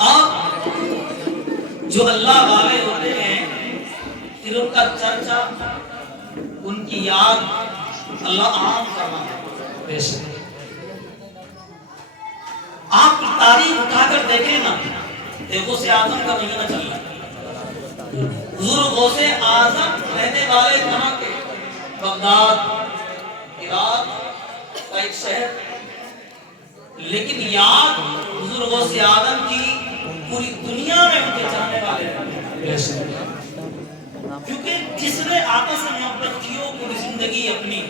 آپ جو اللہ والے ہوتے ہیں پھر ان کا چرچا، ان کی یاد اللہ عام کرنا ہے۔ آپ تاریخ اٹھا کر دیکھیں نا، غوث اعظم کا مہینہ چل رہا ہے۔ حضور غوث اعظم رہنے والے کہاں کے؟ بغداد، عراق کا ایک شہر، لیکن یاد حضور غوث اعظم کی پوری دنیا میں ان کے چاہنے والے ہیں، کیونکہ جس نے آقا سے محبت کی ہو، پوری زندگی اپنی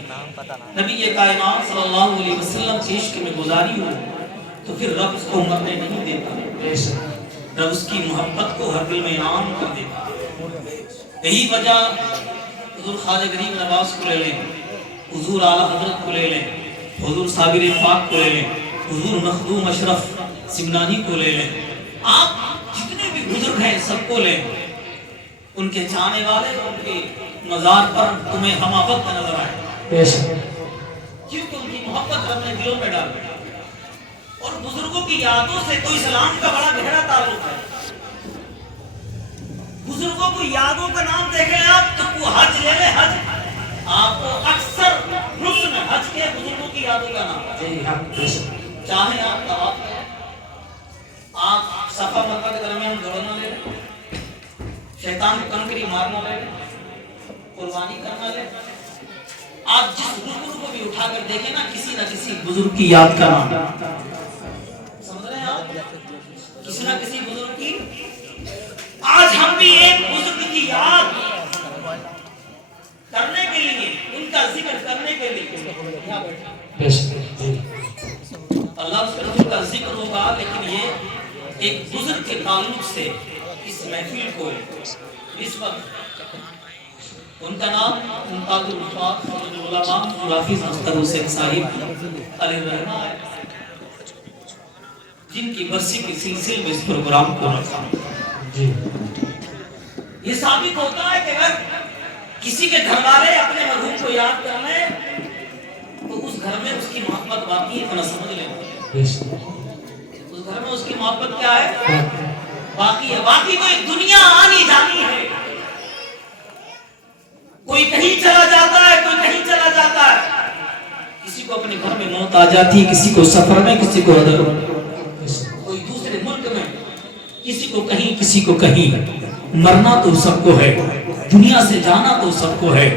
نبی کائنات صلی اللہ علیہ وسلم کے عشق میں گزاری ہو، تو پھر رب اس کو مرنے نہیں دیتا، رب اس کی محبت کو ہر دل میں عام کر دیتا۔ یہی وجہ حضور خواجہ غریب نواز کو لے لیں، حضور اعلیٰ حضرت کو لے لیں، حضور صابر پاک کو لے لیں، حضور مخدوم اشرف سمنانی کو لے لیں، آپ جتنے بھی بزرگ ہیں سب کو لیں، ان کے چاہنے والے ان کے مزار پر تمہیں ہم وقت نظر آئے، کیونکہ ان کی محبت رب نے دلوں میں ڈالی۔ اور بزرگوں کی یادوں سے تو اسلام کا بڑا گہرا تعلق ہے۔ بزرگوں کو یادوں کا نام دیکھیں آپ تو وہ حج لے لیں، حج آپ کو اکثر رکن حج کے بزرگوں کی یادوں کا نام، چاہے آپ طواف کریں، آپ صفا مروہ کے درمیان دوڑنا لے لیں، شیطان کو کنکری مارنا لے لیں، قربانی کرنا لے، آپ جس بزرگ کو بھی اٹھا کر دیکھیں نا، کسی نہ کسی بزرگ کی یاد کا نام، سمجھ رہے ہیں آپ؟ کسی نہ کسی بزرگ کی۔ آج ہم بھی ایک بزرگ کی یاد کرنے کے لیے، ان کا ذکر کرنے کے لیے اللہ اس رسول کا ذکر ہوگا، لیکن یہ ایک بزرگ کے تعلق سے اس محفل کو اس وقت ان کا نام ممتاز الفاظ علماء حافظ مستر حسین صاحب علیہ الرحمہ ہے، جن کی برسی کے سلسلے میں اس پروگرام کو رکھا۔ یہ ثابت ہوتا ہے کہ اگر کسی کے گھر والے اپنے مرحوم کو یاد کر لیں تو اس گھر میں اس کی محبت باقی ہے، اتنا سمجھ لیں، اس گھر میں اس کی محبت کیا ہے؟ باقی ہے۔ باقی تو ایک دنیا آنی جانی ہے، کوئی کہیں چلا جاتا ہے، کوئی کہیں چلا جاتا ہے، کسی کو اپنے گھر میں موت آ جاتی ہے، کسی کو سفر میں، کسی کو ادھر، کوئی دوسرے ملک میں، کسی کو کہیں، کسی کو کہیں۔ مرنا تو سب کو ہے، دنیا سے جانا تو سب کو ہے،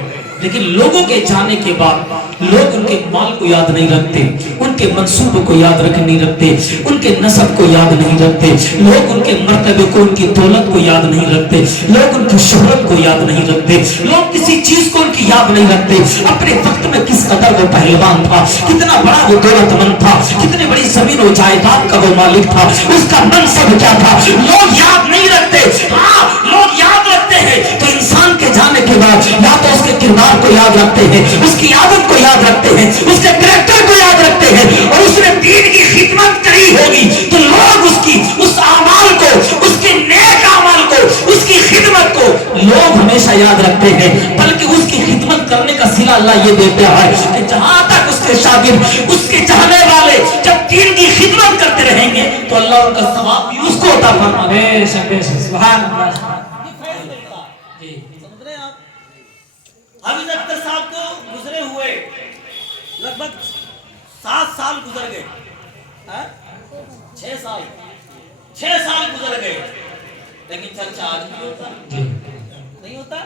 لیکن لوگوں کے جانے کے بعد لوگ ان کے مال کو یاد نہیں رکھتے، ان کے منصوبوں کو یاد نہیں رکھتے، ان کے نسب کو یاد نہیں رکھتے، لوگ ان کے مرتبے کو، ان کی دولت کو یاد نہیں رکھتے، لوگ ان کی شہرت کو یاد نہیں رکھتے، لوگ کسی چیز کو ان کی یاد نہیں رکھتے، اپنے وقت میں کس قدر وہ پہلوان تھا، کتنا بڑا وہ دولت مند تھا، کتنی بڑی زمین و جائیداد کا وہ مالک تھا، اس کا منصب کیا تھا، لوگ یاد نہیں رکھتے۔ ہاں لوگ یاد رکھتے ہیں تو انسان کے جانے کے بعد یا تو اس کے کردار کو یاد رکھتے ہیں، اس کی عادت کو یاد رکھتے ہیں، اس کے کریکٹر کو یاد رکھتے ہیں، اور اس نے دین کی خدمت کری ہوگی تو لوگ اس کی اس اعمال کو، اس کے نیک اعمال کو، اس کی خدمت کو لوگ ہمیشہ یاد رکھتے ہیں، بلکہ اس کی خدمت کرنے کا صلہ اللہ یہ دیتا ہے کہ جہاں تک اس کے شاگرد، اس کے چاہنے والے جب دین کی خدمت کرتے رہیں گے تو اللہ ان کا ثواب بھی اس کو عطا فرمائے۔ سبحان اللہ۔ حافظ اختر صاحب کو گزرے ہوئے لگ بھگ 7 سال گزر گئے، 6 سال گزر گئے، لیکن چرچا آج بھی ہوتا نہیں ہوتا،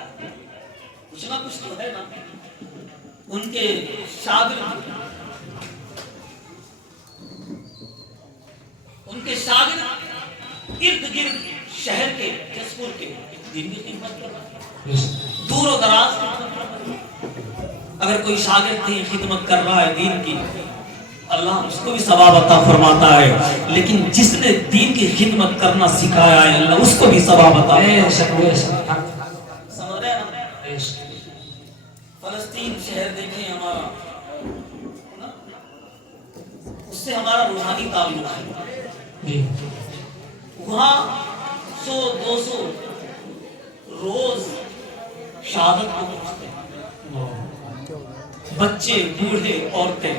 کچھ نہ کچھ تو ہے نا۔ ان کے شاگرد ارد گرد شہر کے، جسپور کے دین کی خدمت کر رہا ہے، دور و دراز اگر کوئی شاگرد کی خدمت کر رہا ہے دین کی، اللہ اس کو بھی ثواب عطا فرماتا ہے، لیکن جس نے دین کی خدمت کرنا سکھایا ہے اللہ اس کو بھی ثواب عطا فرماتا ہے۔ سمجھ رہے ہیں؟ فلسطین شہر دیکھیں ہمارا، اس سے ہمارا روحانی تعلق ہے، وہاں 100-200 روز شہادت کو پہنچتے ہیں، بچے، بوڑھے، عورتیں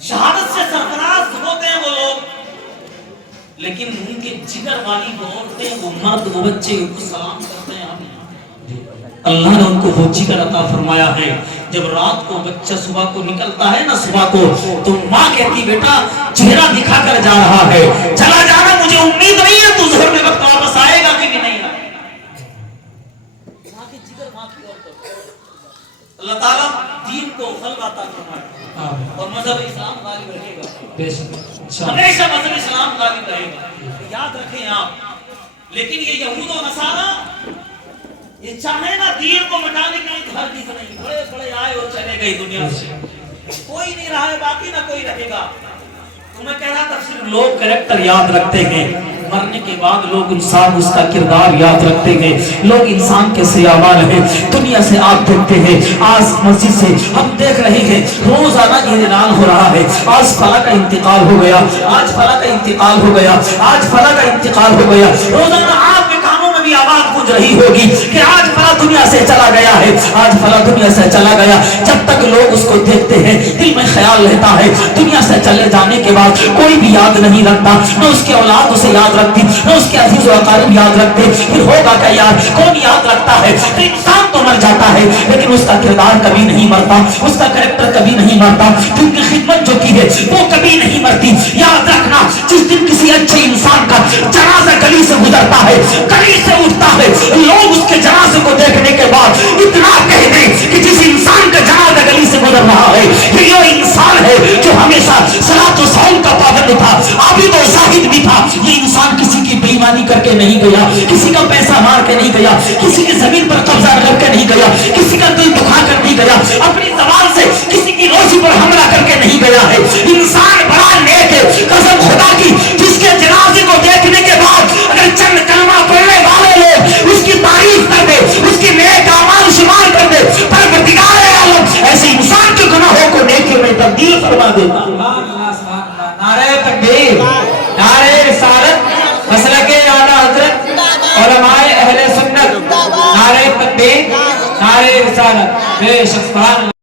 شہادت سے سرفراز ہوتے ہیں وہ لوگ لیکن ان کے جگر والی وہ عورتیں، وہ مرد، وہ بچے ان کو سلام کرتے ہیں. اللہ نے ان کو وہ جگر عطا فرمایا ہے. جب رات کو بچہ صبح کو نکلتا ہے نا، صبح کو، تو ماں کہتی بیٹا چہرہ دکھا کر جا رہا ہے، چلا جانا، مجھے امید نہیں ہے تو ظہر میں وقت واپس آئے گا کہ نہیں آئے گا. ماں کی جگر، ماں کی عورت. اللہ تعالیٰ دین کو غلبہ عطا فرمائے اور مذہب اسلام غالب رہے گا. ہمیشہ مذہب اسلام غالب رہے گا، یاد رکھیں آپ. لیکن یہ یہود و نصارہ یہ چاہے نا دین کو مٹانے کے لیے ہر چیز نہیں، بڑے بڑے آئے اور چلے گئے دنیا سے، کوئی نہیں رہا ہے، باقی نہ کوئی رہے گا. تو میں کہہ رہا تھا صرف لوگ کریکٹر یاد رکھتے ہیں، مرنے کے بعد لوگ انسان اس کا کردار یاد رکھتے ہیں. لوگ انسان کے سیاوان ہیں، دنیا سے آپ دیکھتے ہیں. آج مسجد سے ہم دیکھ رہے ہیں روزانہ اعلان ہو رہا ہے، آج فلاں کا انتقال ہو گیا، آج فلاں کا انتقال ہو گیا، آج فلاں کا انتقال ہو گیا. روزانہ آپ کے کانوں میں بھی آواز گونج رہی ہوگی کہ آج فلاں دنیا سے چلا گیا ہے، آج فلاں دنیا سے چلا گیا. جب تک لوگ اس کو دیکھتے ہیں دل میں خیال رہتا ہے دنیا سے چلے جانے کے بعد کوئی بھی یاد نہیں رکھتا، نہ اس کے اولاد اسے یاد رکھتی، نہ اس کے عزیز و اقارب یاد رکھتے. پھر ہوگا کیا یار، کون یاد رکھتا ہے؟ تو انسان تو مر جاتا ہے لیکن اس کا کردار کبھی نہیں مرتا، اس کا کریکٹر کبھی نہیں مرتا، دن کی خدمت جو کی ہے وہ کبھی نہیں مرتی. یاد رکھنا، جس دن کسی اچھے انسان کا جنازہ گلی سے گزرتا ہے، گلی سے اٹھتا ہے، لوگ اس کے جنازے کو دیکھنے کے بعد اتنا کہہ دیں کہ جس انسان کا جنازہ گلی سے گزر رہا ہے یہ انسان ہے جو ہمیشہ صلاۃ و صوم کا پابند تھا، عابد و زاہد بھی تھا. یہ انسان کسی کی بے ایمانی کر کے نہیں گیا، کسی کا پیسہ مار کے نہیں گیا، کسی کی زمین پر قبضہ کر کے نہیں گیا، کسی کا دل دکھا کر نہیں گیا، اپنی زبان سے کسی کی روزی پر حملہ کر کے نہیں گیا ہے. انسان بڑا نیک ہے، قسم خدا کی، جس کے جنازے کو دیکھنے کے بعد اگر چند کلمہ پڑھنے والے لوگ اس کی تعریف کر دے، اس کی نیک اعمال شمار کر دے، پروردگار عالم ایسے انسان کے گناہوں کو نیکیوں میں تبدیل فرما دیتا. نعرہ تکبیر، نعرہ رسالت، مسلک اعلیٰ حضرت علماء اہل سنت، نعرہ تکبیر، نعرہ رسالت. بے شک سبحان اللہ.